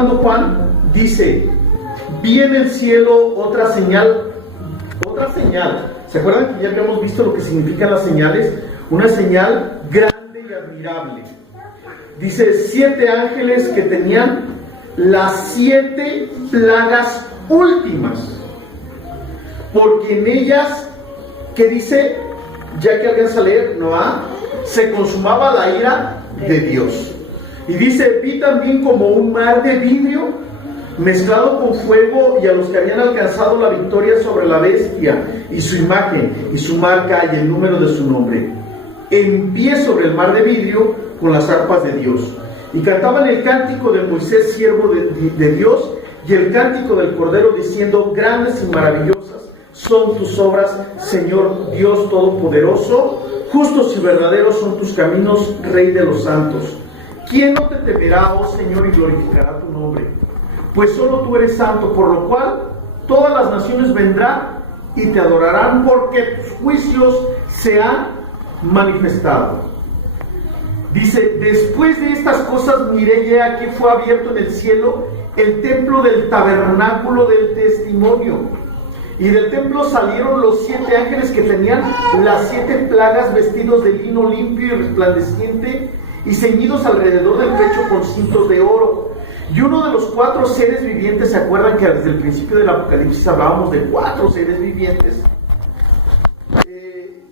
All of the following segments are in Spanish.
hablando Juan, dice: vi en el cielo otra señal. ¿Se acuerdan que ya habíamos visto lo que significan las señales? Una señal grande y admirable. Dice 7 ángeles que tenían las 7 plagas últimas, porque en ellas, ¿qué dice? Ya que alcanza a leer, Noah, se consumaba la ira de Dios. Y dice: vi también como un mar de vidrio mezclado con fuego, y a los que habían alcanzado la victoria sobre la bestia y su imagen y su marca y el número de su nombre, en pie sobre el mar de vidrio con las arpas de Dios, y cantaban el cántico de Moisés, siervo de Dios, y el cántico del Cordero, diciendo: grandes y maravillosas son tus obras, Señor Dios Todopoderoso, justos y verdaderos son tus caminos, Rey de los santos. ¿Quién no te temerá, oh Señor, y glorificará tu nombre? Pues solo tú eres santo, por lo cual todas las naciones vendrán y te adorarán, porque tus juicios se han manifestado. Dice: después de estas cosas miré, y aquí fue abierto en el cielo el templo del tabernáculo del testimonio, y del templo salieron los 7 ángeles que tenían las 7 plagas, vestidos de lino limpio y resplandeciente, y ceñidos alrededor del pecho con cintos de oro. Y uno de los 4 seres vivientes, ¿se acuerdan que desde el principio del Apocalipsis hablábamos de 4 seres vivientes?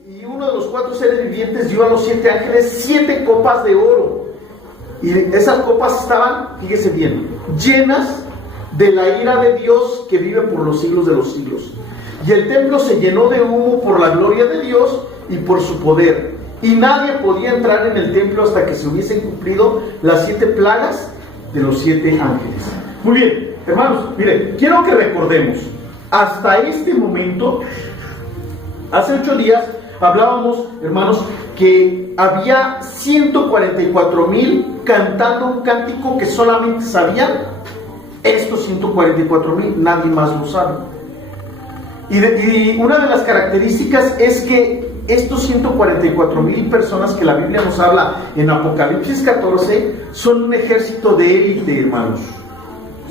Y uno de los 4 seres vivientes dio a los 7 ángeles 7 copas de oro. Y esas copas estaban, fíjese bien, llenas de la ira de Dios que vive por los siglos de los siglos. Y el templo se llenó de humo por la gloria de Dios y por su poder. Y nadie podía entrar en el templo hasta que se hubiesen cumplido las 7 plagas de los 7 ángeles. Muy bien, hermanos, miren, quiero que recordemos, hasta este momento, hace 8 días, hablábamos, hermanos, que había 144,000 cantando un cántico que solamente sabían estos 144,000, nadie más lo sabe. Y una de las características es que estos 144,000 personas que la Biblia nos habla en Apocalipsis 14 son un ejército de élite, hermanos.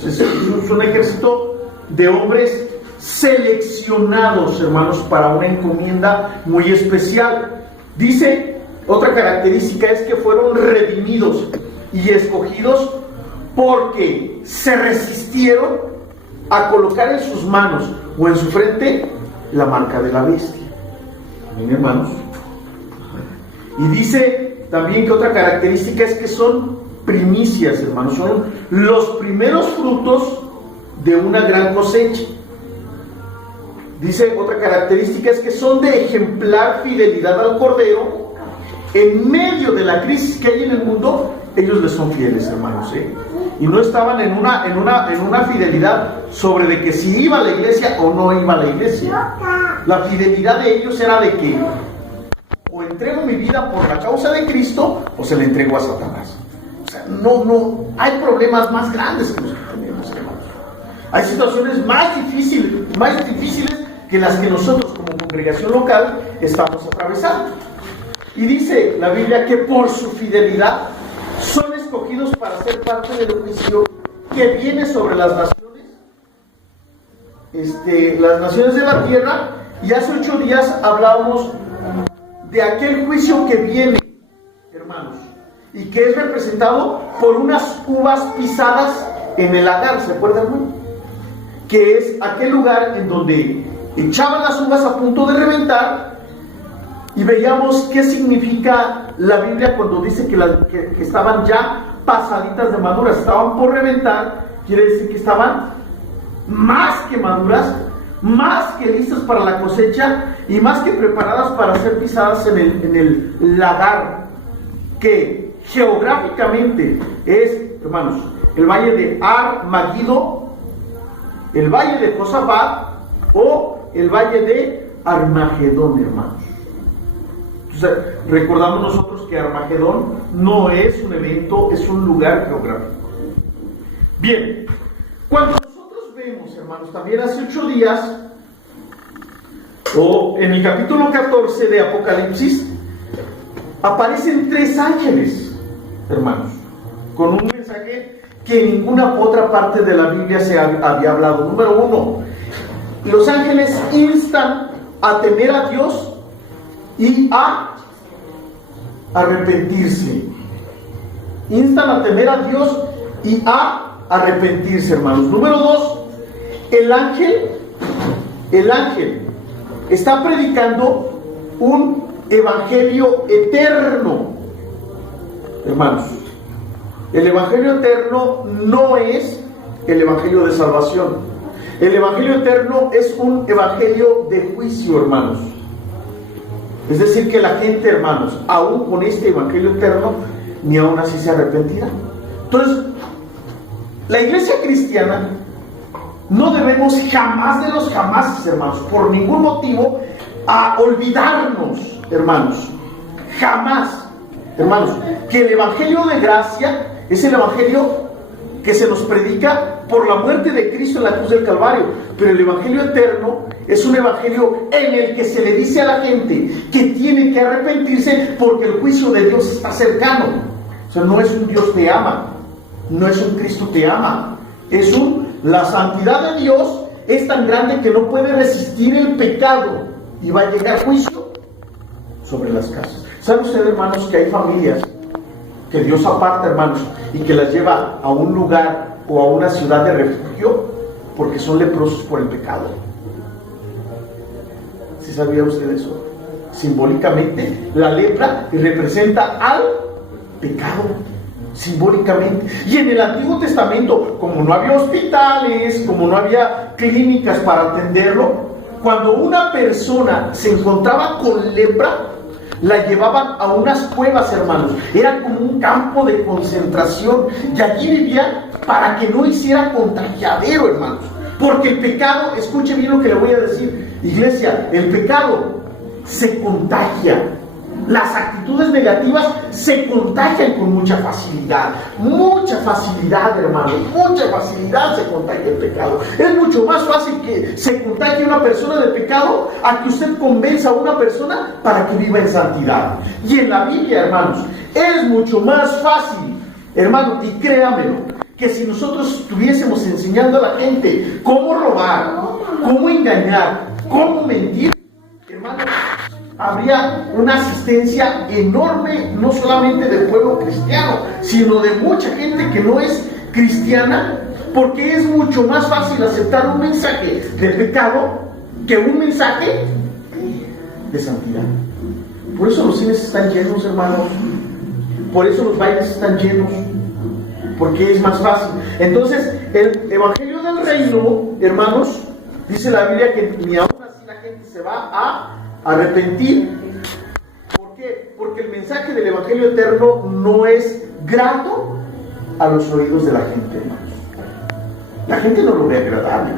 Es un ejército de hombres seleccionados, hermanos, para una encomienda muy especial. Dice, otra característica es que fueron redimidos y escogidos porque se resistieron a colocar en sus manos o en su frente la marca de la bestia. Bien, hermanos. Y dice también que otra característica es que son primicias, hermanos, son los primeros frutos de una gran cosecha. Dice otra característica es que son de ejemplar fidelidad al Cordero. En medio de la crisis que hay en el mundo, ellos les son fieles, hermanos, y no estaban en una fidelidad sobre de que si iba a la iglesia o no iba a la iglesia. La fidelidad de ellos era de que o entrego mi vida por la causa de Cristo o se la entrego a Satanás. O sea, no hay problemas más grandes que los que tenemos, hermanos. Hay situaciones más difíciles que las que nosotros como congregación local estamos atravesando. Y dice la Biblia que por su fidelidad son escogidos para ser parte del juicio que viene sobre las naciones de la tierra. Y hace 8 días hablábamos de aquel juicio que viene, hermanos, y que es representado por unas uvas pisadas en el lagar, ¿se acuerdan, no? Que es aquel lugar en donde echaban las uvas a punto de reventar. Y veíamos qué significa la Biblia cuando dice que estaban ya pasaditas de maduras, estaban por reventar. Quiere decir que estaban más que maduras, más que listas para la cosecha y más que preparadas para ser pisadas en el lagar, que geográficamente es, hermanos, el valle de Ar-Magiddo, el valle de Josafat o el valle de Armagedón, hermanos. Entonces, recordamos nosotros que Armagedón no es un evento, es un lugar geográfico. Bien, cuando nosotros vemos, hermanos, también hace 8 días, o en el capítulo 14 de Apocalipsis, aparecen 3 ángeles, hermanos, con un mensaje que en ninguna otra parte de la Biblia se había hablado. Número uno, los ángeles instan a temer a Dios y a arrepentirse. Instan a temer a Dios y a arrepentirse, hermanos. Número dos, el ángel está predicando un evangelio eterno, hermanos. El evangelio eterno no es el evangelio de salvación. El evangelio eterno es un evangelio de juicio, hermanos. Es decir, que la gente, hermanos, aún con este evangelio eterno, ni aún así se arrepentirá. Entonces, la iglesia cristiana no debemos jamás de los jamases, hermanos, por ningún motivo, a olvidarnos, hermanos, jamás, hermanos, que el evangelio de gracia es el evangelio que se nos predica por la muerte de Cristo en la cruz del Calvario, pero el evangelio eterno es un evangelio en el que se le dice a la gente que tiene que arrepentirse porque el juicio de Dios está cercano. O sea, no es un Dios te ama, no es un Cristo te ama, es la santidad de Dios es tan grande que no puede resistir el pecado y va a llegar juicio sobre las casas. ¿Sabe usted, hermanos, que hay familias que Dios aparta, hermanos, y que las lleva a un lugar o a una ciudad de refugio porque son leprosos por el pecado? ¿Sí sabía usted eso? Simbólicamente, la lepra representa al pecado, simbólicamente. Y en el Antiguo Testamento, como no había hospitales, como no había clínicas para atenderlo, cuando una persona se encontraba con lepra, la llevaban a unas cuevas, hermanos. Era como un campo de concentración y allí vivían para que no hiciera contagiadero, hermanos. Porque el pecado, escuche bien lo que le voy a decir, iglesia, el pecado se contagia. Las actitudes negativas se contagian con mucha facilidad, hermanos, mucha facilidad se contagia el pecado. Es mucho más fácil que se contagie una persona de pecado a que usted convenza a una persona para que viva en santidad. Y en la Biblia, hermanos, es mucho más fácil, hermanos, y créamelo, que si nosotros estuviésemos enseñando a la gente cómo robar, cómo engañar, cómo mentir, hermanos, habría una asistencia enorme, no solamente del pueblo cristiano, sino de mucha gente que no es cristiana, porque es mucho más fácil aceptar un mensaje de pecado que un mensaje de santidad. Por eso los cines están llenos, hermanos, por eso los bailes están llenos, porque es más fácil. Entonces, el evangelio del reino, hermanos, dice la Biblia que ni aún así la gente se va a arrepentir. ¿Por qué? Porque el mensaje del evangelio eterno no es grato a los oídos de la gente, hermanos. La gente no lo ve agradable.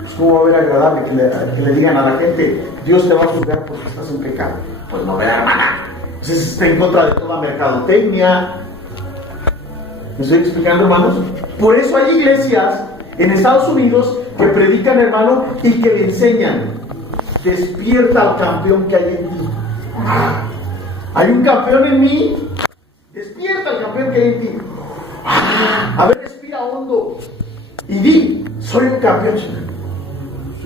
Pues ¿cómo va a ver agradable que le digan a la gente, Dios te va a juzgar porque estás en pecado? Pues no, verá, hermana. Entonces está en contra de toda mercadotecnia. ¿Me estoy explicando, hermanos? Por eso hay iglesias en Estados Unidos que predican, hermano, y que le enseñan: despierta al campeón que hay en ti. Hay un campeón en mí. Despierta al campeón que hay en ti. A ver, respira hondo y di: soy un campeón.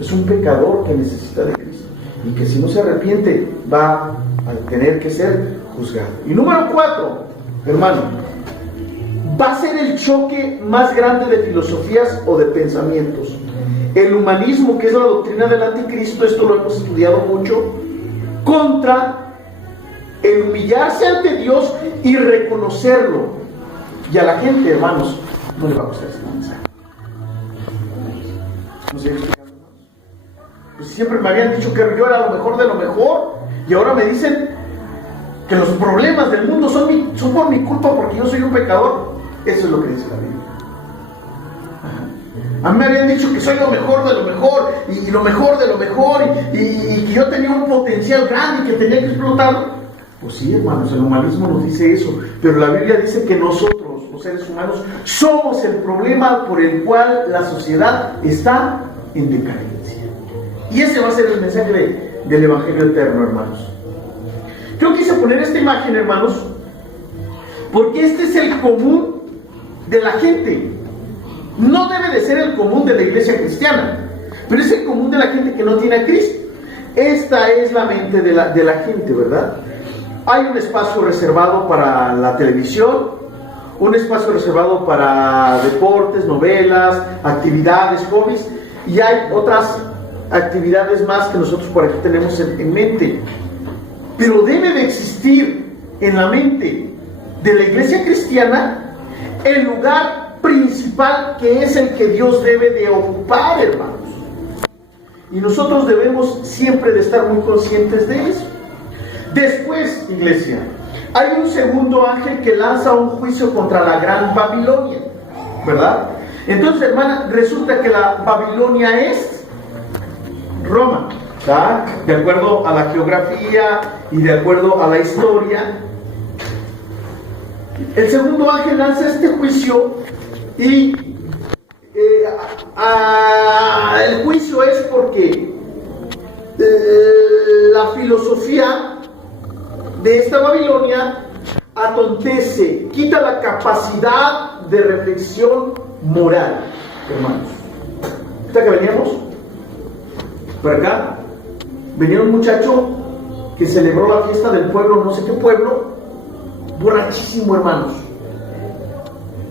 Es un pecador que necesita de Cristo y que si no se arrepiente va a tener que ser juzgado. Y número 4, hermano, va a ser el choque más grande de filosofías o de pensamientos. El humanismo, que es la doctrina del anticristo, esto lo hemos estudiado mucho, contra el humillarse ante Dios y reconocerlo. Y a la gente, hermanos, no le va a gustar ese mensaje. ¿No sé explicando? Pues siempre me habían dicho que yo era lo mejor de lo mejor, y ahora me dicen que los problemas del mundo son por mi culpa porque yo soy un pecador. Eso es lo que dice la Biblia. A mí me habían dicho que soy lo mejor de lo mejor y lo mejor de lo mejor y que yo tenía un potencial grande y que tenía que explotarlo. Pues sí, hermanos, el humanismo nos dice eso, pero la Biblia dice que nosotros, los seres humanos, somos el problema por el cual la sociedad está en decadencia. Y ese va a ser el mensaje del Evangelio eterno, hermanos. Yo quise poner esta imagen, hermanos, porque este es el común de la gente. No debe de ser el común de la iglesia cristiana, pero es el común de la gente que no tiene a Cristo. Esta es la mente de la gente, ¿verdad? Hay un espacio reservado para la televisión, un espacio reservado para deportes, novelas, actividades, hobbies, y hay otras actividades más que nosotros por aquí tenemos en mente. Pero debe de existir en la mente de la iglesia cristiana el lugar principal, que es el que Dios debe de ocupar, hermanos. Y nosotros debemos siempre de estar muy conscientes de eso. Después, iglesia, hay un segundo ángel que lanza un juicio contra la gran Babilonia, ¿verdad? Entonces, hermana, resulta que la Babilonia es Roma, ¿verdad? De acuerdo a la geografía y de acuerdo a la historia. El segundo ángel lanza este juicio y el juicio es porque la filosofía de esta Babilonia atontece, quita la capacidad de reflexión moral, hermanos. ¿Hasta que veníamos? Por acá venía un muchacho que celebró la fiesta del pueblo, no sé qué pueblo, borrachísimo, hermanos,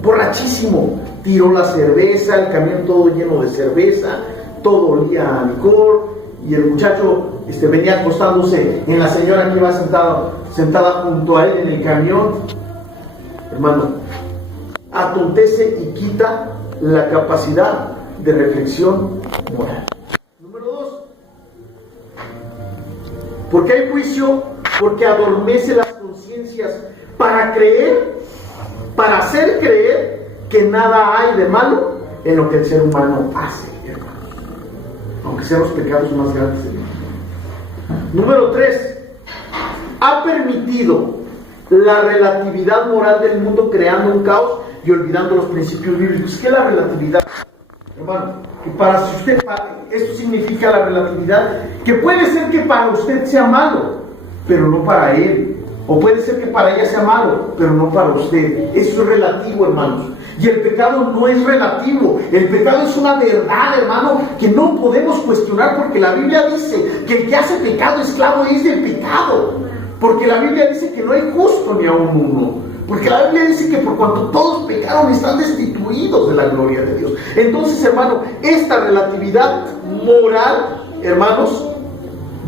borrachísimo. Tiró la cerveza, el camión todo lleno de cerveza, todo olía a licor, y el muchacho venía acostándose en la señora que iba sentada junto a él en el camión. Hermano, atontece y quita la capacidad de reflexión moral. Número 2, porque hay juicio, porque adormece las conciencias para hacer creer que nada hay de malo en lo que el ser humano hace, hermanos, aunque sean los pecados más grandes del mundo. Número 3, ha permitido la relatividad moral del mundo, creando un caos y olvidando los principios bíblicos. ¿Qué es la relatividad, hermano? Que esto significa la relatividad, que puede ser que para usted sea malo, pero no para él, o puede ser que para ella sea malo, pero no para usted. Eso es relativo, hermanos. Y el pecado no es relativo, el pecado es una verdad, hermano, que no podemos cuestionar, porque la Biblia dice que el que hace pecado esclavo es del pecado, porque la Biblia dice que no hay justo ni aun uno, porque la Biblia dice que por cuanto todos pecaron están destituidos de la gloria de Dios. Entonces, hermano, esta relatividad moral, hermanos,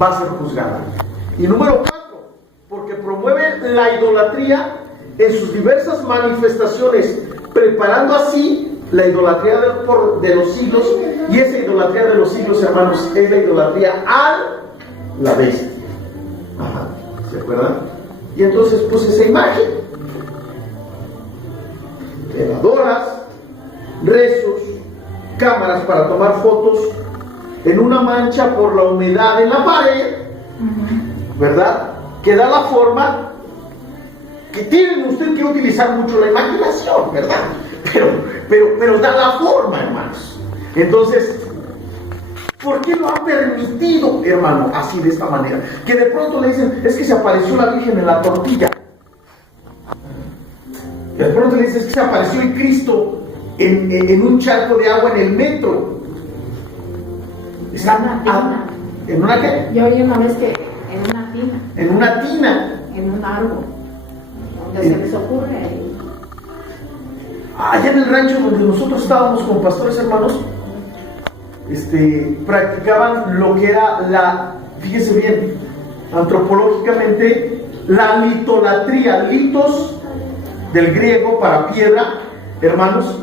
va a ser juzgada. Y número 4, porque promueve la idolatría en sus diversas manifestaciones, preparando así la idolatría de los siglos. Y esa idolatría de los siglos, hermanos, es la idolatría a la bestia. Ajá, ¿se acuerdan? Y entonces puse esa imagen: veladoras, rezos, cámaras para tomar fotos en una mancha por la humedad en la pared, ¿verdad? Que da la forma. Que tienen usted que utilizar mucho la imaginación, ¿verdad? Pero da la forma, hermanos. Entonces, ¿por qué lo ha permitido, hermano, así, de esta manera? Que de pronto le dicen, es que se apareció la Virgen en la tortilla. Que de pronto le dicen, es que se apareció el Cristo en un charco de agua en el metro. ¿En una qué? Yo oí una vez que en una tina. En una tina. En un árbol. Donde se les ocurre. Allá en el rancho donde nosotros estábamos como pastores, hermanos, practicaban lo que era fíjese bien, antropológicamente, la litolatría. Litos del griego para piedra, hermanos,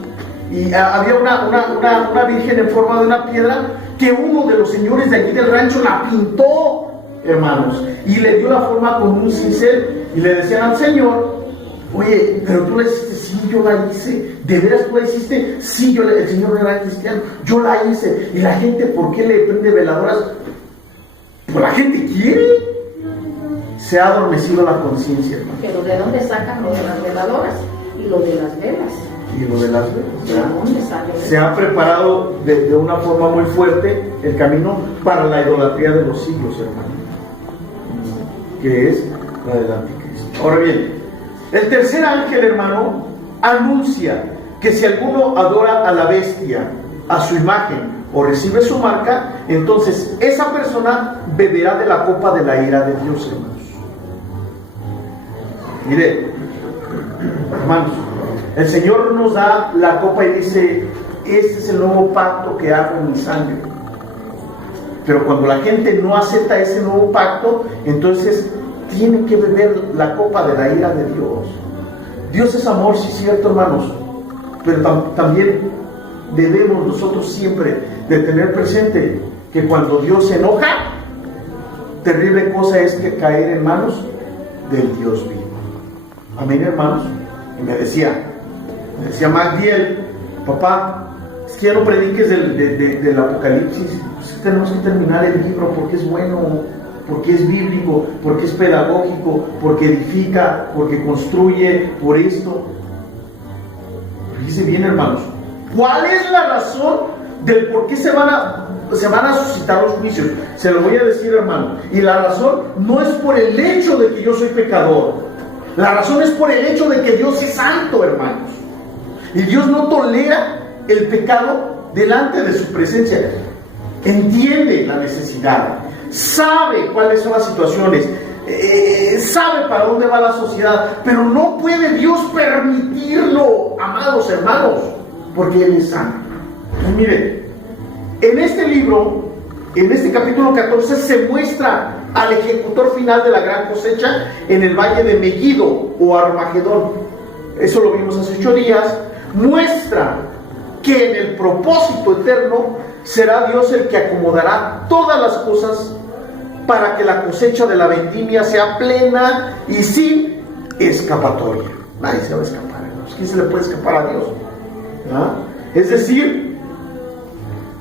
y había una virgen en forma de una piedra que uno de los señores de allí del rancho la pintó, hermanos, y le dio la forma con un cincel, y le decían al señor, oye, pero tú la hiciste. Sí, yo la hice. ¿De veras tú la hiciste? Sí, el señor no era cristiano, yo la hice. ¿Y la gente por qué le prende veladoras? Pues la gente quiere. Se ha adormecido la conciencia, hermano. Pero ¿de dónde sacan lo de las veladoras y lo de las velas? Y lo de las velas. ¿De dónde sale? Se ha preparado de una forma muy fuerte el camino para la idolatría de los siglos, hermano, que es la del anticristo. Ahora bien, el tercer ángel, hermano, anuncia que si alguno adora a la bestia, a su imagen, o recibe su marca, entonces esa persona beberá de la copa de la ira de Dios, hermanos. Mire, hermanos, el Señor nos da la copa y dice: este es el nuevo pacto que hago en mi sangre. Pero cuando la gente no acepta ese nuevo pacto, entonces tiene que beber la copa de la ira de Dios. Dios es amor, sí es cierto, hermanos, pero también debemos nosotros siempre de tener presente que cuando Dios se enoja, terrible cosa es que caer en manos del Dios vivo. Amén, hermanos. Y me decía Magdiel: papá, es que ya no prediques del Apocalipsis, pues tenemos que terminar el libro porque es bueno, porque es bíblico, porque es pedagógico, porque edifica, porque construye, por esto. Fíjense bien, hermanos, ¿cuál es la razón del por qué se van a suscitar los juicios? Se lo voy a decir, hermano. Y la razón no es por el hecho de que yo soy pecador. La razón es por el hecho de que Dios es santo, hermanos. Y Dios no tolera el pecado delante de su presencia. Entiende la necesidad, sabe cuáles son las situaciones, sabe para dónde va la sociedad, pero no puede Dios permitirlo, amados hermanos, porque Él es santo. Y mire, en este libro, en este capítulo 14, se muestra al ejecutor final de la gran cosecha en el valle de Megiddo o Armagedón. Eso lo vimos hace 8 días. Muestra que en el propósito eterno será Dios el que acomodará todas las cosas para que la cosecha de la vendimia sea plena y sin escapatoria. Nadie se va a escapar, hermanos. ¿Quién se le puede escapar a Dios? ¿Ah? Es decir,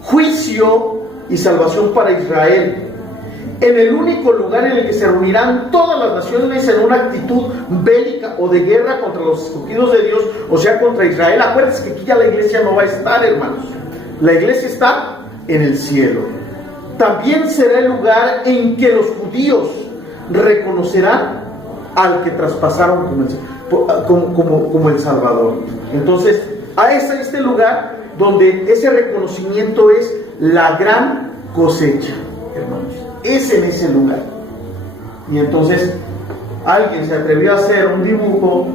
juicio y salvación para Israel, en el único lugar en el que se reunirán todas las naciones en una actitud bélica o de guerra contra los escogidos de Dios, o sea, contra Israel. Acuérdense que aquí ya la iglesia no va a estar, hermanos. La iglesia está en el cielo. También será el lugar en que los judíos reconocerán al que traspasaron como el Salvador. Entonces, a este lugar donde ese reconocimiento es la gran cosecha, hermanos. Es en ese lugar. Y entonces alguien se atrevió a hacer un dibujo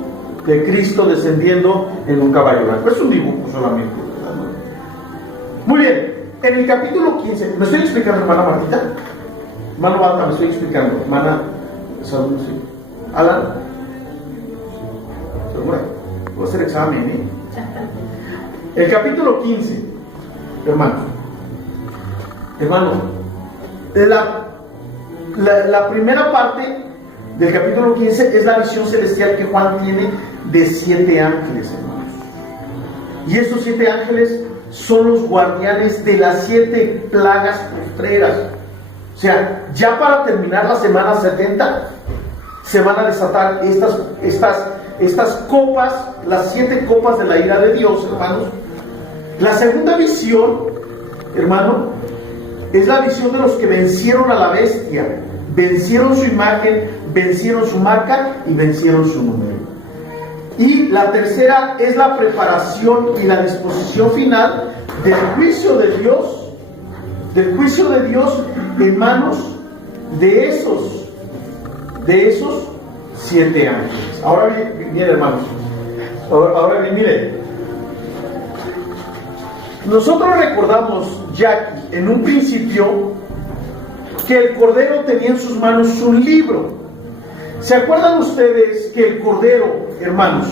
de Cristo descendiendo en un caballo blanco. Es un dibujo solamente, ¿verdad? Muy bien, en el capítulo 15, ¿me estoy explicando, hermana Martita? Hermano Marta, me estoy explicando. Hermana, ¿salud? Sí. Alan, ¿segura? Voy a hacer examen, El capítulo 15, hermano, la primera parte del capítulo 15 es la visión celestial que Juan tiene de 7 ángeles, hermanos. Y estos 7 ángeles son los guardianes de las 7 plagas postreras. O sea, ya para terminar la semana 70 se van a desatar estas copas, las 7 copas de la ira de Dios, hermanos. La segunda visión, hermano, es la visión de los que vencieron a la bestia, vencieron su imagen, vencieron su marca y vencieron su número. Y la tercera es la preparación y la disposición final del juicio de Dios en manos de esos 7 ángeles. Ahora bien, hermanos, ahora bien, miren. Nosotros recordamos ya en un principio que el Cordero tenía en sus manos un libro. ¿Se acuerdan ustedes que el Cordero, hermanos,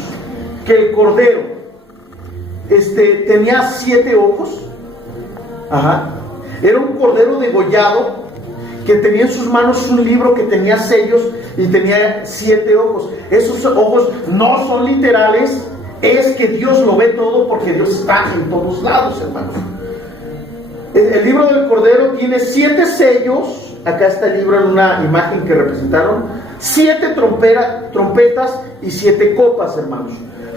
tenía 7 ojos? Ajá. Era un Cordero degollado que tenía en sus manos un libro que tenía sellos y tenía 7 ojos. Esos ojos no son literales. Es que Dios lo ve todo porque Dios está en todos lados, hermanos. El libro del Cordero tiene 7 sellos. Acá está el libro en una imagen que representaron 7 trompetas y 7 copas, hermanos.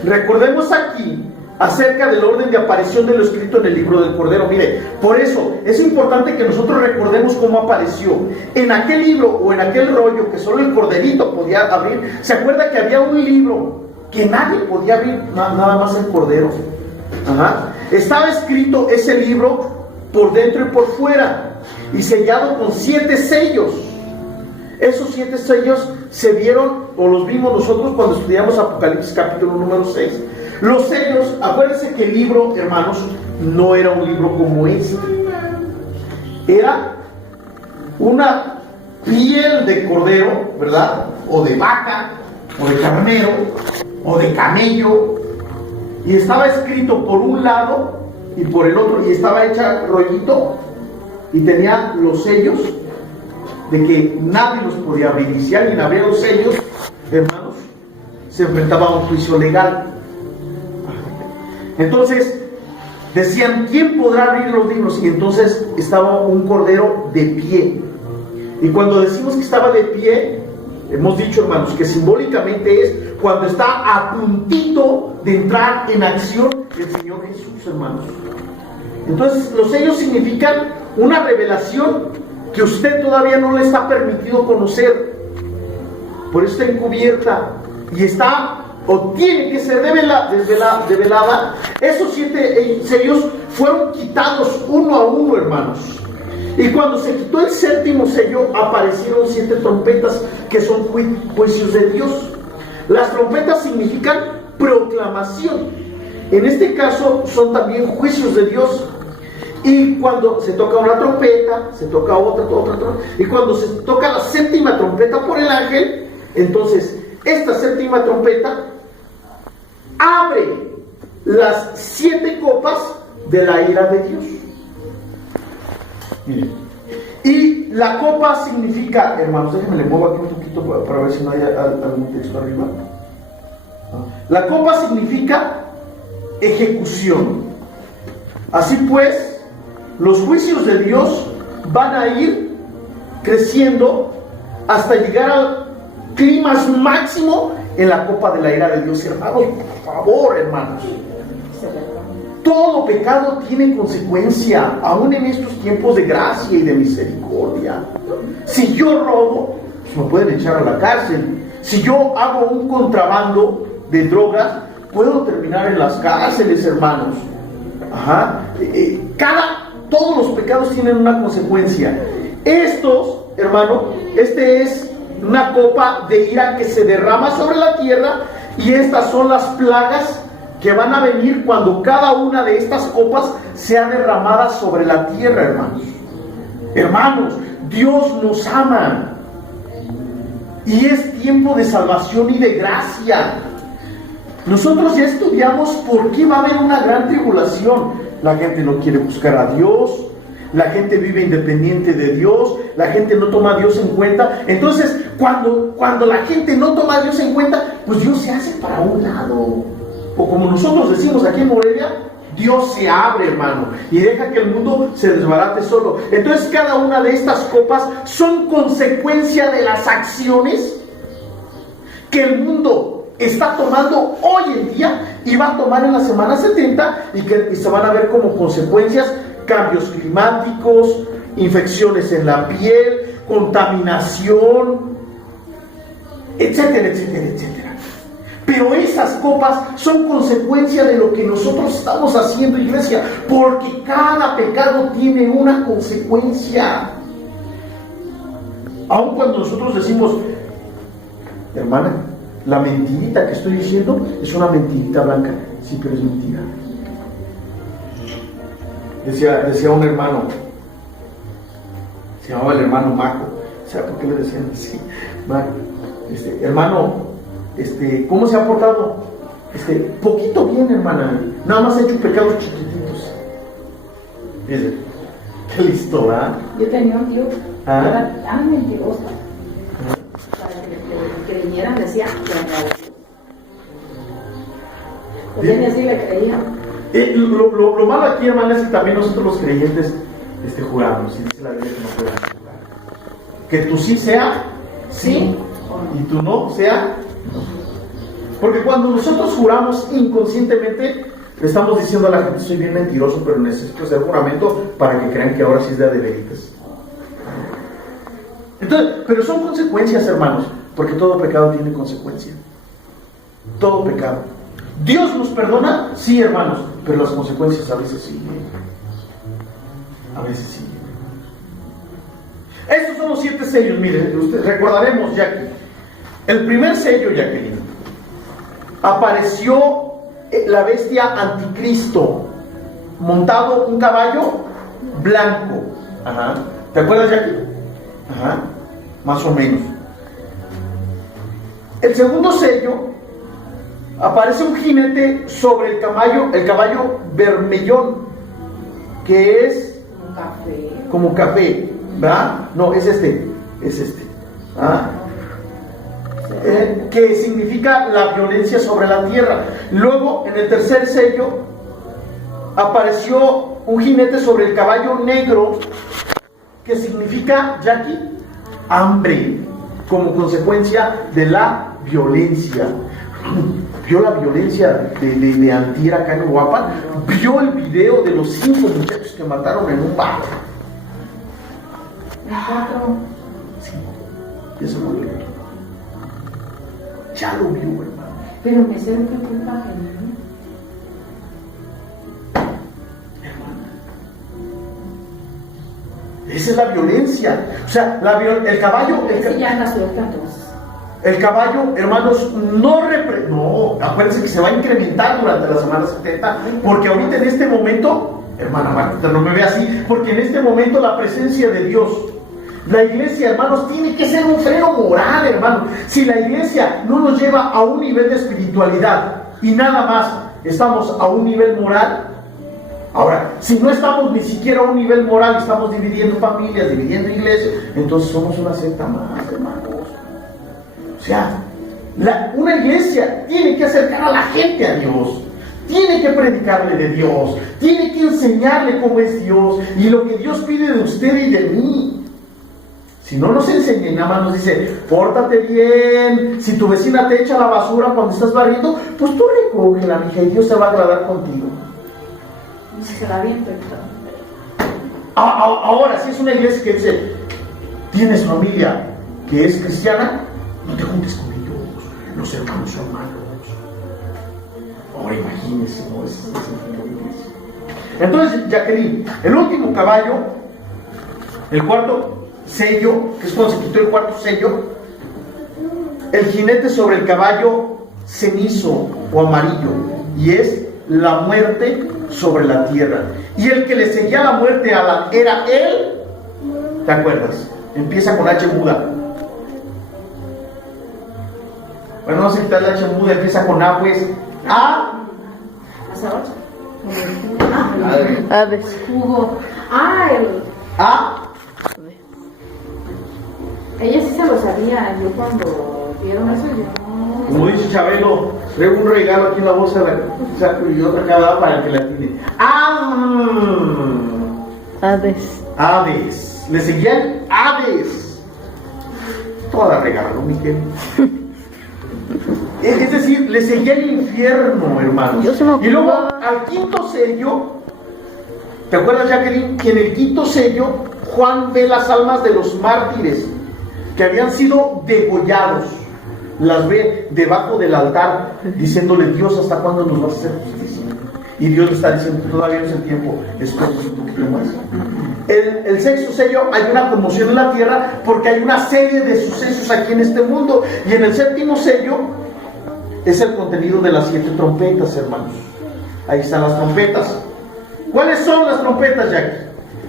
Recordemos aquí acerca del orden de aparición de lo escrito en el libro del Cordero. Mire, por eso es importante que nosotros recordemos cómo apareció. En aquel libro o en aquel rollo que solo el Corderito podía abrir. ¿Se acuerda que había un libro que nadie podía abrir, nada más el Cordero? Ajá. Estaba escrito ese libro por dentro y por fuera, y sellado con 7 sellos. Esos 7 sellos se vieron, o los vimos nosotros cuando estudiamos Apocalipsis capítulo número 6. Los sellos, acuérdense que el libro, hermanos, no era un libro como este. Era una piel de cordero, ¿verdad? O de vaca, o de carnero, o de camello. Y estaba escrito por un lado y por el otro, y estaba hecha rollito, y tenía los sellos de que nadie los podía abrir. Y si alguien abría los sellos, hermanos, se enfrentaba a un juicio legal. Entonces decían, ¿quién podrá abrir los libros? Y entonces estaba un cordero de pie. Y cuando decimos que estaba de pie, hemos dicho, hermanos, que simbólicamente es cuando está a puntito de entrar en acción el Señor Jesús, hermanos. Entonces los sellos significan una revelación que usted todavía no le está permitido conocer. Por eso está encubierta y está, o tiene que ser develada. Esos 7 sellos fueron quitados uno a uno, hermanos. Y cuando se quitó el 7º sello, aparecieron 7 trompetas que son juicios de Dios. Las trompetas significan proclamación. En este caso son también juicios de Dios. Y cuando se toca una trompeta, se toca otra, y cuando se toca la 7ª trompeta por el ángel, entonces esta 7ª trompeta abre las 7 copas de la ira de Dios. Miren. Y la copa significa, hermanos, déjenme le muevo aquí un poquito para ver si no hay algún texto arriba. La copa significa ejecución. Así pues, los juicios de Dios van a ir creciendo hasta llegar al clímax máximo en la copa de la ira de Dios. Hermanos, por favor, hermanos, todo pecado tiene consecuencia, aún en estos tiempos de gracia y de misericordia. Si yo robo, pues me pueden echar a la cárcel. Si yo hago un contrabando de drogas, puedo terminar en las cárceles, hermanos. Ajá. Todos los pecados tienen una consecuencia. Estos, hermano, este es una copa de ira que se derrama sobre la tierra, y estas son las plagas que van a venir cuando cada una de estas copas sea derramada sobre la tierra, hermanos. Hermanos, Dios nos ama y es tiempo de salvación y de gracia. Nosotros ya estudiamos por qué va a haber una gran tribulación. La gente no quiere buscar a Dios, la gente vive independiente de Dios, la gente no toma a Dios en cuenta. Entonces, cuando la gente no toma a Dios en cuenta, pues Dios se hace para un lado. O como nosotros decimos aquí en Morelia, Dios se abre, hermano, y deja que el mundo se desbarate solo. Entonces, cada una de estas copas son consecuencia de las acciones que el mundo está tomando hoy en día y va a tomar en la semana 70, y se van a ver como consecuencias cambios climáticos, infecciones en la piel, contaminación, etcétera, etcétera, etcétera. Pero esas copas son consecuencia de lo que nosotros estamos haciendo, iglesia, porque cada pecado tiene una consecuencia. Aun cuando nosotros decimos, hermana, la mentirita que estoy diciendo es una mentirita blanca, sí, pero es mentira. Decía un hermano, se llamaba el hermano Maco. ¿Sabe por qué le decían así? Maco, hermano, ¿cómo se ha portado? Poquito bien, hermana. Nada más ha hecho pecados chiquititos. Dice, qué listo, ¿verdad? Yo tenía un tío que era tan mentiroso. Para que vinieran decía que era pues él así le creía. Lo malo aquí, hermana, es que también nosotros los creyentes juramos. Y dice la Biblia que no podemos jurar. Que tú sí sea sí, y tú no sea no. Porque cuando nosotros juramos inconscientemente, le estamos diciendo a la gente, soy bien mentiroso, pero necesito hacer juramento para que crean que ahora sí es de veritas. Entonces, pero son consecuencias, hermanos, porque todo pecado tiene consecuencia. Todo pecado. ¿Dios nos perdona? Sí, hermanos, pero las consecuencias a veces siguen. A veces siguen. Estos son los 7 sellos, miren, recordaremos, Jackie. El primer sello, Jacqueline, apareció la bestia anticristo, montado un caballo blanco. Ajá. ¿Te acuerdas, Jackie? Ajá. Más o menos. El segundo sello, aparece un jinete sobre el caballo bermellón, que es como café, ¿verdad? No, es este. ¿Ah? Que significa la violencia sobre la tierra. Luego, en el tercer sello, apareció un jinete sobre el caballo negro, que significa, Jackie, hambre, como consecuencia de la violencia. Vio la violencia de Antier acá en Uruapan, vio el video de los 5 muchachos que mataron en un bar. Sí, ya se volvió. Ya lo vio, hermano. Pero me sé que culpa hermana. Esa es la violencia. O sea, el caballo. Ya anda suelta entonces. El caballo, hermanos, no, acuérdense que se va a incrementar durante la semana 70, porque ahorita en este momento, hermana Marta, no me ve así, porque en este momento la presencia de Dios, la iglesia, hermanos, tiene que ser un freno moral, hermano. Si la iglesia no nos lleva a un nivel de espiritualidad y nada más estamos a un nivel moral, ahora, si no estamos ni siquiera a un nivel moral, estamos dividiendo familias, dividiendo iglesias, entonces somos una secta más, hermanos. O sea, una iglesia tiene que acercar a la gente a Dios, tiene que predicarle de Dios, tiene que enseñarle cómo es Dios y lo que Dios pide de usted y de mí. Si no nos enseña, nada más nos dice, pórtate bien, si tu vecina te echa la basura cuando estás barriendo, pues tú recógela, mija, y Dios se va a agradar contigo. Y si se la bien, pero... Ahora, si es una iglesia que dice, tienes familia que es cristiana, no te juntes con ellos, los hermanos son malos. Ahora imagínense, ¿no? Ese es el tipo de iglesia. Entonces, Jacqueline, el último caballo, el cuarto sello, que es cuando se quitó el cuarto sello, el jinete sobre el caballo cenizo o amarillo, y es la muerte sobre la tierra. Y el que le seguía la muerte era él, ¿te acuerdas? Empieza con H muda. Bueno, vamos a quitar la H muda, empieza con A, pues. A. ¿Hasta 8? Aves. Jugo. A. Ella sí se lo sabía. Yo cuando vieron eso, yo no. Como dice Chabelo, traigo un regalo aquí en la bolsa y otra cada para el que la tiene. Aves. Aves. Le seguían Aves. Toda regalo, Miguel. Es decir, le seguía el infierno, hermanos. Y luego al quinto sello, ¿te acuerdas, Jacqueline? Que en el quinto sello Juan ve las almas de los mártires que habían sido degollados, las ve debajo del altar, diciéndole, Dios, ¿hasta cuándo nos vas a hacer justicia? Y Dios le está diciendo, todavía no es el tiempo, espérate un poquito más. El sexto sello, hay una conmoción en la tierra porque hay una serie de sucesos aquí en este mundo. Y en el séptimo sello es el contenido de las 7 trompetas, hermanos. Ahí están las trompetas. ¿Cuáles son las trompetas, Jackie?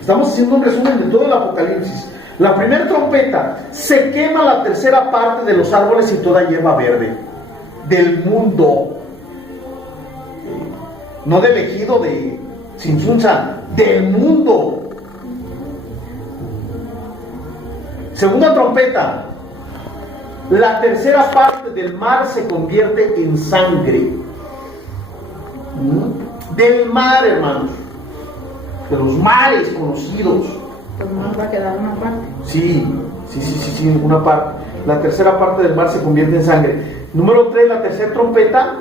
Estamos haciendo un resumen de todo el Apocalipsis. La primera trompeta, se quema la tercera parte de los árboles y toda hierba verde del mundo. No del ejido de Sinsunza, del mundo. Segunda trompeta, la tercera parte del mar se convierte en sangre. Del mar, hermanos, de los mares conocidos. Pues no va a quedar una parte. Sí, una parte. La tercera parte del mar se convierte en sangre. Número 3, la tercera trompeta.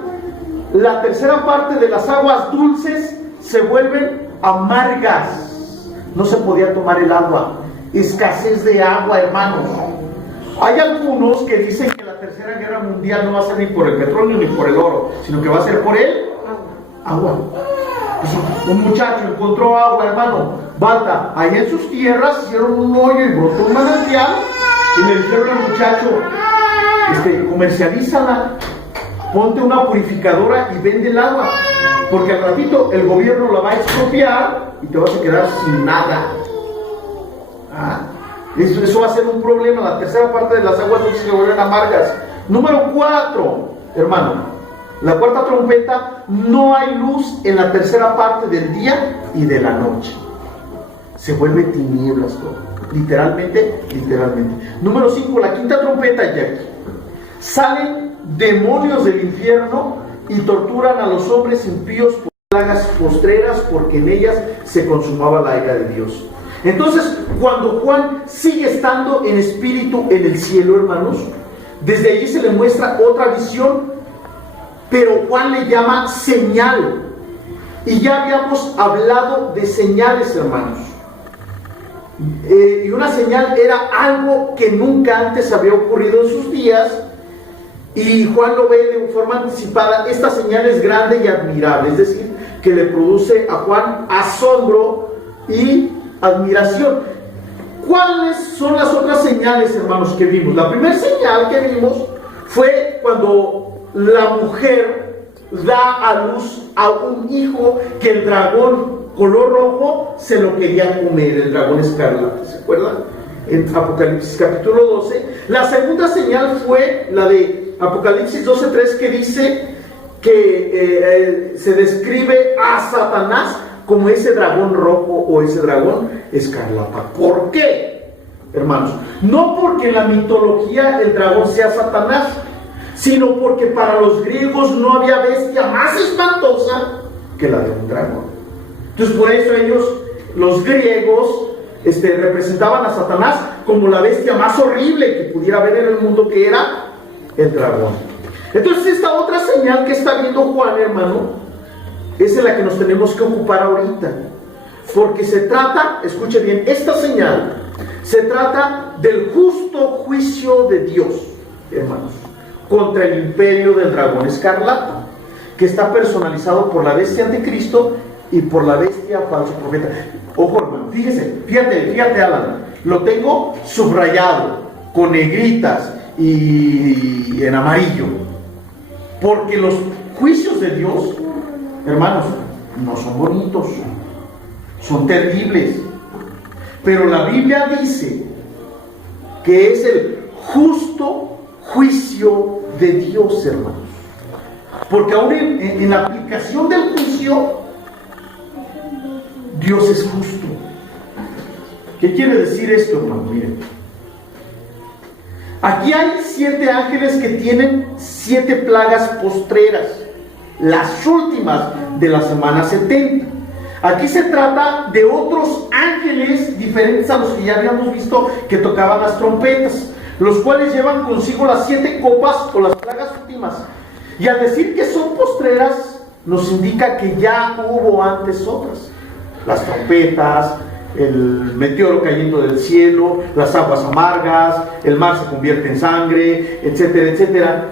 La tercera parte de las aguas dulces se vuelven amargas. No se podía tomar el agua. Escasez de agua, hermanos. Hay algunos que dicen que la tercera guerra mundial no va a ser ni por el petróleo ni por el oro, sino que va a ser por el agua. Pues un muchacho encontró agua, hermano, bata, allá en sus tierras hicieron un hoyo y brotó un manantial, y le dijeron al muchacho, comercialízala, ponte una purificadora y vende el agua, porque al ratito el gobierno la va a expropiar y te vas a quedar sin nada. Eso va a ser un problema. La tercera parte de las aguas dulces se vuelven amargas. Número 4, hermano, la cuarta trompeta, no hay luz en la tercera parte del día y de la noche. Se vuelve tinieblas todo, literalmente. Número 5, la quinta trompeta, ya aquí salen demonios del infierno y torturan a los hombres impíos por plagas postreras, porque en ellas se consumaba la ira de Dios. Entonces, cuando Juan sigue estando en espíritu en el cielo, hermanos, desde allí se le muestra otra visión, pero Juan le llama señal. Y ya habíamos hablado de señales, hermanos. Y una señal era algo que nunca antes había ocurrido en sus días, y Juan lo ve de forma anticipada. Esta señal es grande y admirable, es decir, que le produce a Juan asombro y admiración. ¿Cuáles son las otras señales, hermanos, que vimos? La primera señal que vimos fue cuando la mujer da a luz a un hijo que el dragón color rojo se lo quería comer, el dragón escarlata, ¿se acuerdan? En Apocalipsis capítulo 12. La segunda señal fue la de Apocalipsis 12:3, que dice que se describe a Satanás como ese dragón rojo o ese dragón escarlata. ¿Por qué, hermanos? No porque en la mitología el dragón sea Satanás, sino porque para los griegos no había bestia más espantosa que la de un dragón. Entonces, por eso ellos, los griegos, representaban a Satanás como la bestia más horrible que pudiera haber en el mundo, que era el dragón. Entonces, esta otra señal que está viendo Juan, hermano, es en la que nos tenemos que ocupar ahorita, porque se trata, escuche bien, esta señal se trata del justo juicio de Dios, hermanos, contra el imperio del dragón escarlata, que está personalizado por la bestia anticristo y por la bestia falso profeta. Ojo, hermano, fíjate, Alan, lo tengo subrayado con negritas y en amarillo, porque los juicios de Dios, hermanos, no son bonitos, son terribles, pero la Biblia dice que es el justo juicio de Dios, hermanos, porque aún en la aplicación del juicio, Dios es justo. ¿Qué quiere decir esto, hermano? Miren, aquí hay 7 ángeles que tienen 7 plagas postreras, las últimas de la semana 70. Aquí se trata de otros ángeles diferentes a los que ya habíamos visto, que tocaban las trompetas, los cuales llevan consigo las 7 copas o las plagas últimas. Y al decir que son postreras, nos indica que ya hubo antes otras: las trompetas, el meteoro cayendo del cielo, las aguas amargas, el mar se convierte en sangre, etcétera, etcétera.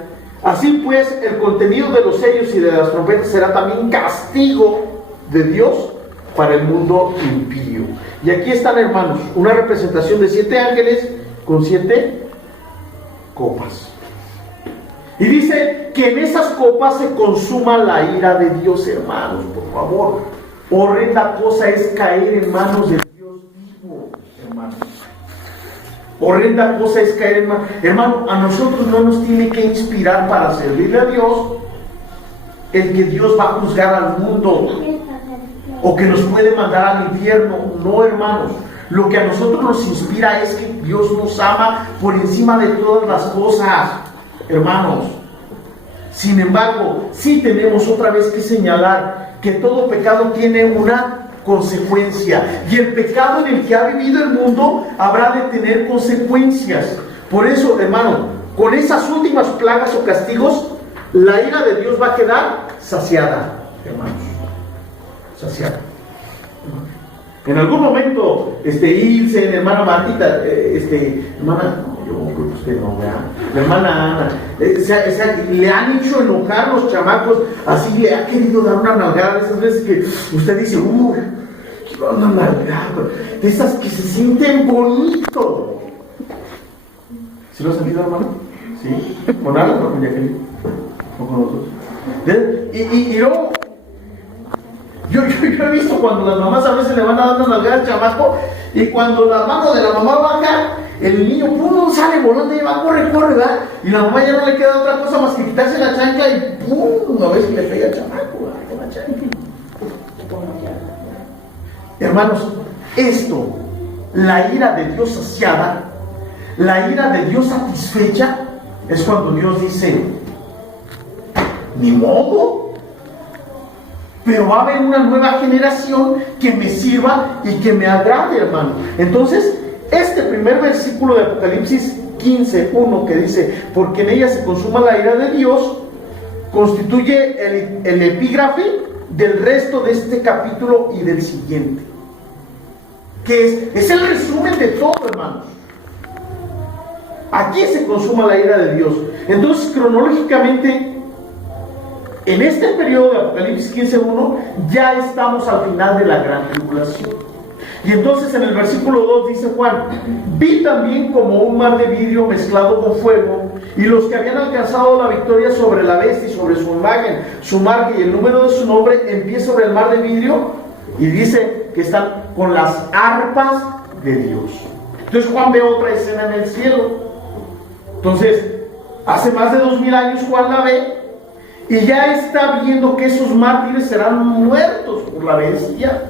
Así pues, el contenido de los sellos y de las trompetas será también castigo de Dios para el mundo impío. Y aquí están, hermanos, una representación de 7 ángeles con 7 copas. Y dice que en esas copas se consuma la ira de Dios, hermanos, por favor. Horrenda cosa es caer en manos de Dios vivo, hermanos. Horrenda cosa es caer en manos. Hermano, a nosotros no nos tiene que inspirar para servirle a Dios el que Dios va a juzgar al mundo o que nos puede mandar al infierno. No, hermanos. Lo que a nosotros nos inspira es que Dios nos ama por encima de todas las cosas, hermanos. Sin embargo, sí tenemos otra vez que señalar que todo pecado tiene una consecuencia, y el pecado en el que ha vivido el mundo habrá de tener consecuencias. Por eso, hermano, con esas últimas plagas o castigos, la ira de Dios va a quedar saciada, hermanos, saciada. En algún momento, Ilse, hermana Martita, hermana, Yo creo que usted no, ¿verdad? La hermana Ana, le han hecho enojar los chamacos, así le ha querido dar una nalgada esas veces que usted dice, quiero una nalgada, de esas que se sienten bonito. ¿Sí lo has sentido, hermano? ¿Sí? ¿Con Ana o con Jacqueline? ¿O con nosotros? Y luego, yo he visto cuando las mamás a veces le van a dar una nalgada al chamaco, y cuando la mano de la mamá baja, el niño pum, sale volando y va, corre, ¿verdad? Y la mamá ya no le queda otra cosa más que quitarse la chancla y pum, a veces le pega al chamaco, ¿verdad? Con la chancla. Hermanos, esto, la ira de Dios saciada, la ira de Dios satisfecha, es cuando Dios dice, ni modo, pero va a haber una nueva generación que me sirva y que me agrade, hermano. Entonces, este primer versículo de Apocalipsis 15:1 que dice, porque en ella se consuma la ira de Dios, constituye el epígrafe del resto de este capítulo y del siguiente, que es el resumen de todo, hermanos. Aquí se consuma la ira de Dios. Entonces, cronológicamente, en este periodo de Apocalipsis 15:1 ya estamos al final de la gran tribulación. Y entonces en el versículo 2 dice Juan, vi también como un mar de vidrio mezclado con fuego, y los que habían alcanzado la victoria sobre la bestia y sobre su imagen, su marca y el número de su nombre, en pie sobre el mar de vidrio, y dice que están con las arpas de Dios. Entonces Juan ve otra escena en el cielo. Entonces, hace más de 2000 años Juan la ve, y ya está viendo que esos mártires serán muertos por la bestia.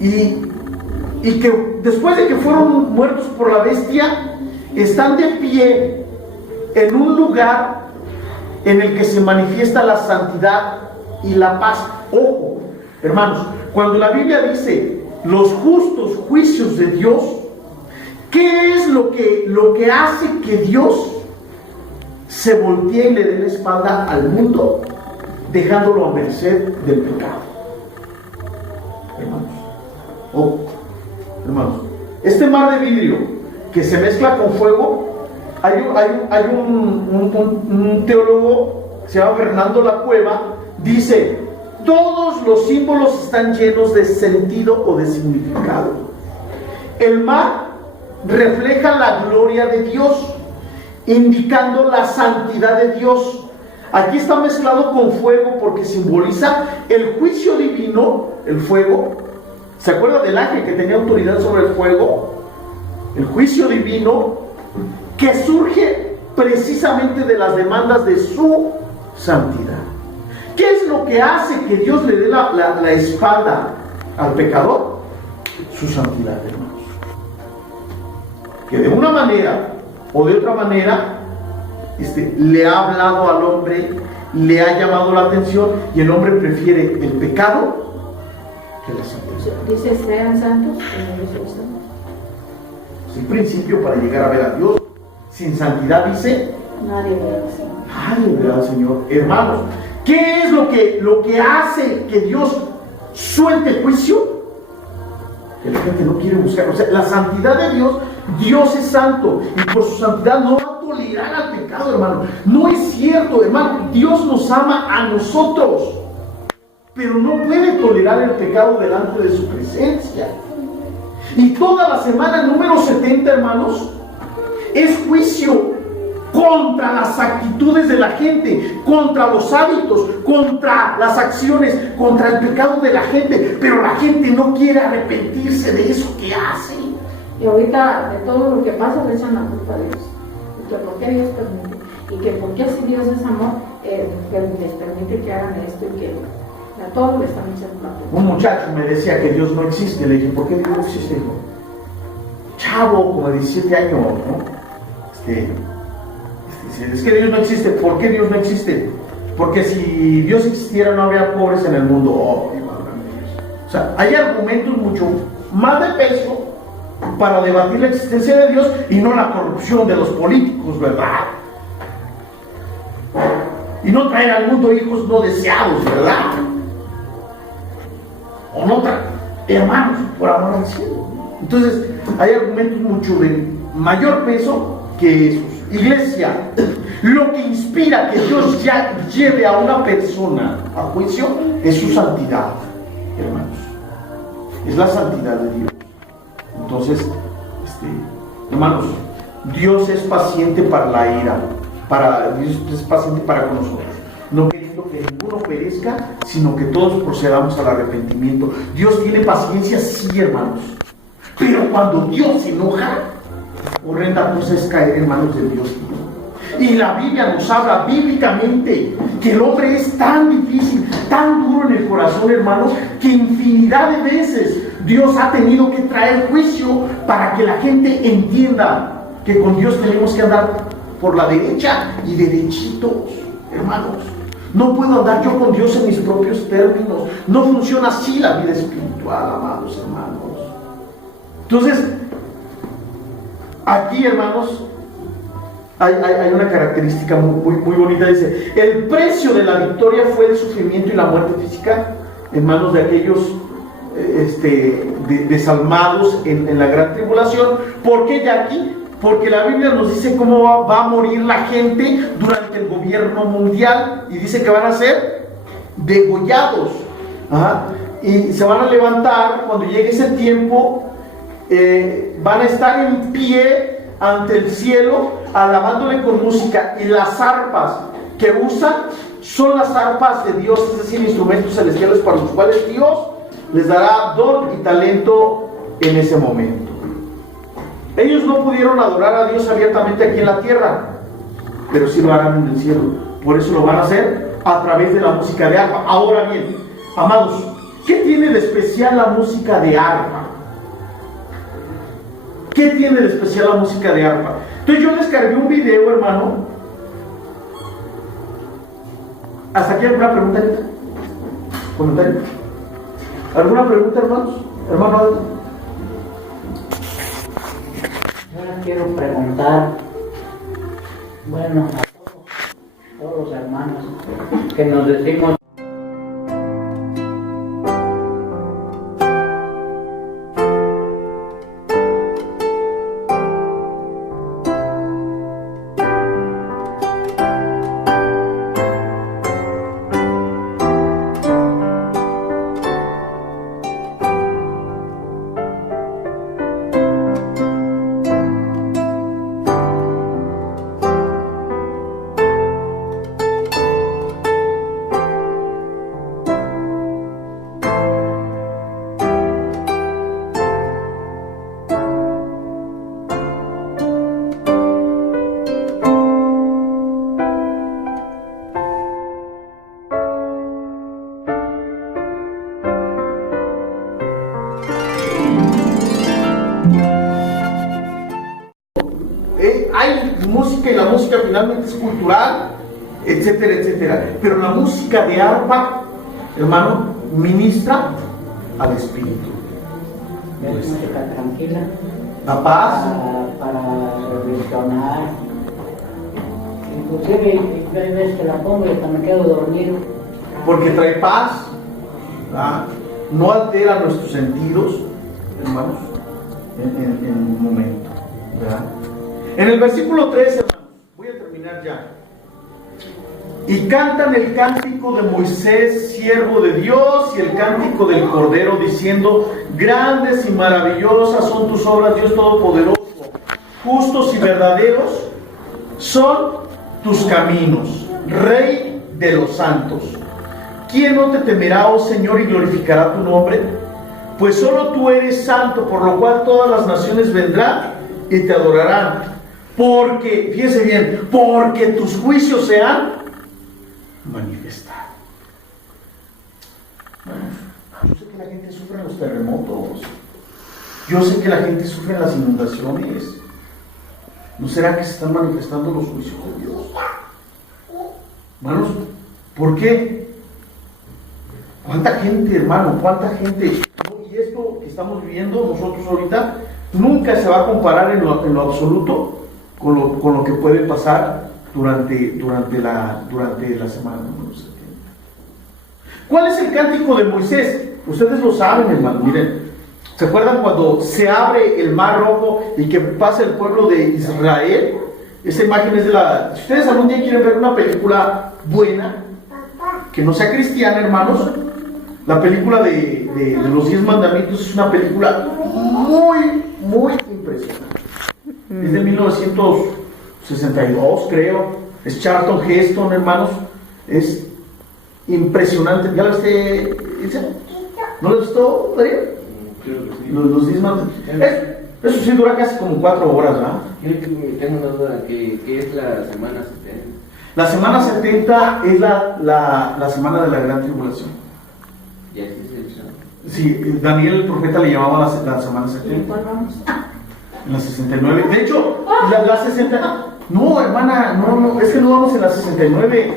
Y que después de que fueron muertos por la bestia, están de pie en un lugar en el que se manifiesta la santidad y la paz. Ojo, hermanos, cuando la Biblia dice los justos juicios de Dios, ¿qué es lo que hace que Dios se voltee y le dé la espalda al mundo, dejándolo a merced del pecado? Hermanos, este mar de vidrio que se mezcla con fuego, hay un teólogo que se llama Fernando La Cueva, dice, todos los símbolos están llenos de sentido o de significado. El mar refleja la gloria de Dios, indicando la santidad de Dios. Aquí está mezclado con fuego porque simboliza el juicio divino, el fuego. ¿Se acuerda del ángel que tenía autoridad sobre el fuego? El juicio divino que surge precisamente de las demandas de su santidad. ¿Qué es lo que hace que Dios le dé la espalda al pecador? Su santidad, hermanos. Que de una manera o de otra manera le ha hablado al hombre, le ha llamado la atención, y el hombre prefiere el pecado que la santidad. Dice, sean santos como yo soy santo. Es el principio para llegar a ver a Dios. Sin santidad, dice, nadie ve al Señor. Nadie ve al Señor. Hermanos, ¿qué es lo que hace que Dios suelte el juicio? Que la gente no quiere buscar. O sea, la santidad de Dios, Dios es santo, y por su santidad no va a tolerar al pecado, hermano. No es cierto, hermano. Dios nos ama a nosotros, pero no puede tolerar el pecado delante de su presencia. Y toda la semana número 70, hermanos, es juicio contra las actitudes de la gente, contra los hábitos, contra las acciones, contra el pecado de la gente, pero la gente no quiere arrepentirse de eso que hace. Y ahorita de todo lo que pasa le echan la culpa a Dios. Y que por qué Dios permite, y que por qué si Dios es amor, que les permite que hagan esto y que a todos le están echando la culpa. Un muchacho me decía que Dios no existe. Le dije, ¿por qué Dios no existe? Chavo, como de 17 años, ¿no? Es que Dios no existe. ¿Por qué Dios no existe? Porque si Dios existiera no habría pobres en el mundo. O sea, hay argumentos mucho más de peso para debatir la existencia de Dios y no la corrupción de los políticos, ¿verdad? Y no traer al mundo hijos no deseados, ¿verdad? O no traer hermanos, por amor al cielo. Entonces, hay argumentos mucho de mayor peso que esos. Iglesia, lo que inspira que Dios ya lleve a una persona a juicio es su santidad, hermanos. Es la santidad de Dios. Entonces, hermanos, Dios es paciente para la ira, Dios es paciente para con nosotros, no queriendo que ninguno perezca, sino que todos procedamos al arrepentimiento. Dios tiene paciencia, sí, hermanos, pero cuando Dios se enoja, horrenda cosa es caer en manos de Dios. Y la Biblia nos habla bíblicamente que el hombre es tan difícil, tan duro en el corazón, hermanos, que infinidad de veces Dios ha tenido que traer juicio para que la gente entienda que con Dios tenemos que andar por la derecha y derechitos, hermanos. No puedo andar yo con Dios en mis propios términos. No funciona así la vida espiritual, amados hermanos. Entonces, aquí, hermanos, hay una característica muy bonita. Dice: el precio de la victoria fue el sufrimiento y la muerte física en manos de aquellos desalmados en la gran tribulación. ¿Por qué ya aquí? Porque la Biblia nos dice cómo va a morir la gente durante el gobierno mundial, y dice que van a ser degollados. Y se van a levantar cuando llegue ese tiempo. Van a estar en pie ante el cielo, alabándole con música, y las arpas que usan son las arpas de Dios, es decir, instrumentos celestiales para los cuales Dios les dará don y talento en ese momento. Ellos no pudieron adorar a Dios abiertamente aquí en la tierra, pero sí lo harán en el cielo. Por eso lo van a hacer a través de la música de arpa. Ahora bien, amados, ¿qué tiene de especial la música de arpa? ¿Qué tiene de especial la música de arpa? Entonces yo descargué un video, hermano. ¿Hasta aquí alguna pregunta? ¿Comentario? ¿Alguna pregunta, hermanos? Hermano Aldo. Yo quiero preguntar, bueno, a todos los hermanos que nos decimos hay música, y la música finalmente es cultural, etcétera, etcétera. Pero la música de arpa, hermano, ministra al espíritu. es música tranquila, La paz. para reflexionar. Inclusive hay veces que la pongo y hasta me quedo dormido. Porque trae paz, ¿verdad? No altera nuestros sentidos, hermanos, en un momento, ¿verdad? En el versículo 13, hermanos, voy a terminar ya. Y cantan el cántico de Moisés, siervo de Dios, y el cántico del Cordero, diciendo: grandes y maravillosas son tus obras, Dios Todopoderoso, justos y verdaderos son tus caminos, Rey de los santos. ¿Quién no te temerá, oh Señor, y glorificará tu nombre? Pues solo tú eres santo, por lo cual todas las naciones vendrán y te adorarán. Porque, fíjese bien, porque tus juicios se han manifestado. Yo sé que la gente sufre en los terremotos. Yo sé que la gente sufre en las inundaciones. ¿No será que se están manifestando los juicios de Dios? Hermanos, ¿por qué? ¿Cuánta gente, hermano? ¿Cuánta gente? Y esto que estamos viviendo nosotros ahorita nunca se va a comparar en lo absoluto con lo que puede pasar durante la semana. ¿Cuál es el cántico de Moisés? Ustedes lo saben, hermano. Miren, ¿Se acuerdan cuando se abre el mar rojo y que pasa el pueblo de Israel? Esa imagen es de la... Si ustedes algún día quieren ver una película buena, que no sea cristiana, hermanos, la película de los 10 mandamientos es una película muy, muy impresionante. Es de 1962, creo. Es Charlton Heston, hermanos. Es impresionante. ¿Ya la viste, Ilse? ¿No la gustó, Darío? Los 10 mandamientos. Eso sí dura casi como 4 horas, ¿verdad? Yo tengo una duda, ¿qué es la semana 70? La semana 70 es la semana de la gran tribulación. Ya sí se hizo. Sí, Daniel el profeta le llamaba la semana ¿Y 70. en cuál vamos? En la 69. De hecho, la 60. No, hermana, no, es que no vamos en la 69.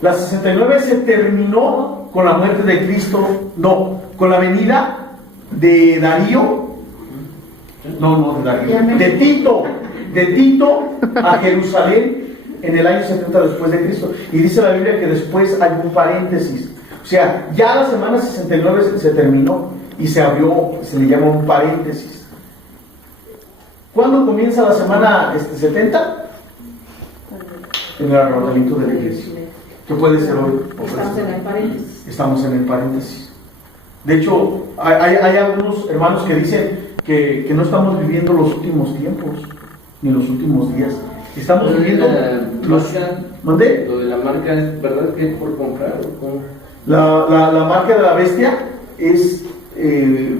La 69 se terminó con la muerte de Cristo. No, con la venida de Darío. No, de Darío. De Tito a Jerusalén en el año 70 después de Cristo. Y dice la Biblia que después hay un paréntesis. O sea, ya la semana 69 se terminó y se abrió, se le llama un paréntesis. ¿Cuándo comienza la semana 70? En el arrebatamiento de la iglesia. ¿Qué puede ser hoy? Estamos en el paréntesis. Estamos en el paréntesis. De hecho, hay algunos hermanos que dicen que no estamos viviendo los últimos tiempos, ni los últimos días. Estamos viviendo los... ¿Mandé? Lo de la marca, ¿es verdad que es por comprar o cómo? La marca de la bestia es,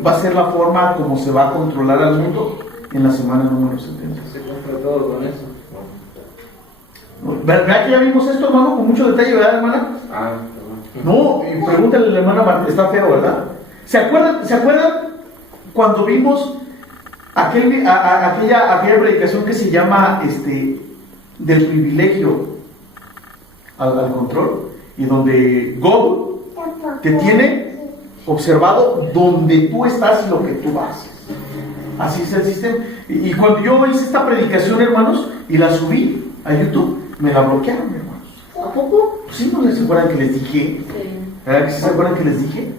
va a ser la forma como se va a controlar al mundo en la semana número 70. Se compra todo con eso. ¿Verdad que ya vimos esto, hermano? Con mucho detalle, ¿verdad, hermana? Ah, perdón. No, y pregúntale a la hermana Marta, está feo, ¿verdad? ¿Se acuerdan cuando vimos aquella predicación que se llama del privilegio al control? Y donde God te tiene observado donde tú estás y lo que tú haces. Así es el sistema. Y cuando yo hice esta predicación, hermanos, y la subí a YouTube, me la bloquearon, hermanos. ¿A poco? Pues sí, ¿no les acuerdan que les dije? Sí. ¿Verdad que sí se acuerdan que les dije?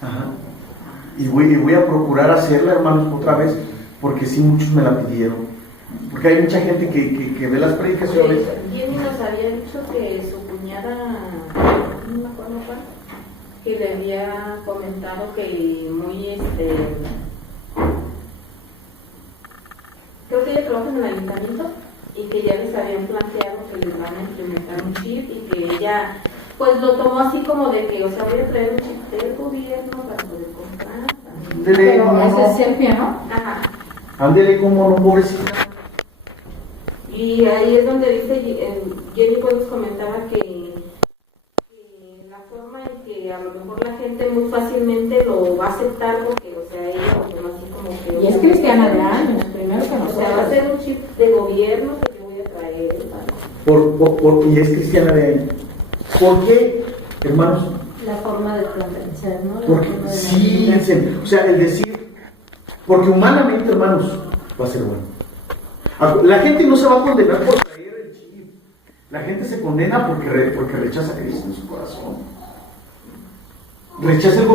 Ajá. Y voy a procurar hacerla, hermanos, otra vez, porque sí, muchos me la pidieron. Porque hay mucha gente que ve las predicaciones. Jenny nos había dicho que su cuñada, no me acuerdo cuál, que le había comentado que muy creo que ella trabaja en el ayuntamiento y que ya les habían planteado que les van a implementar un chip y que ella pues lo tomó así como de que, o sea, voy a traer un chip del gobierno para poder comprar. Ándele, Pero ¿cómo ese no? es selfie, ¿no? Ajá. Ándele, como no, pobrecita. Y ahí es donde dice Jenny pues nos comentaba que la forma en que a lo mejor la gente muy fácilmente lo va a aceptar porque, o sea, ella lo toma así como que... Y es cristiana de años, primero que O sea, va a nosotros. ser un chip de gobierno que yo voy a traer. Y es cristiana de ahí. ¿Por qué, hermanos? La forma de plantear, ¿no? La Porque forma de sí, o sea, el decir, porque humanamente, hermanos, va a ser bueno. La gente no se va a condenar por traer el chip. La gente se condena porque rechaza a Cristo en su corazón. Rechaza el gobierno.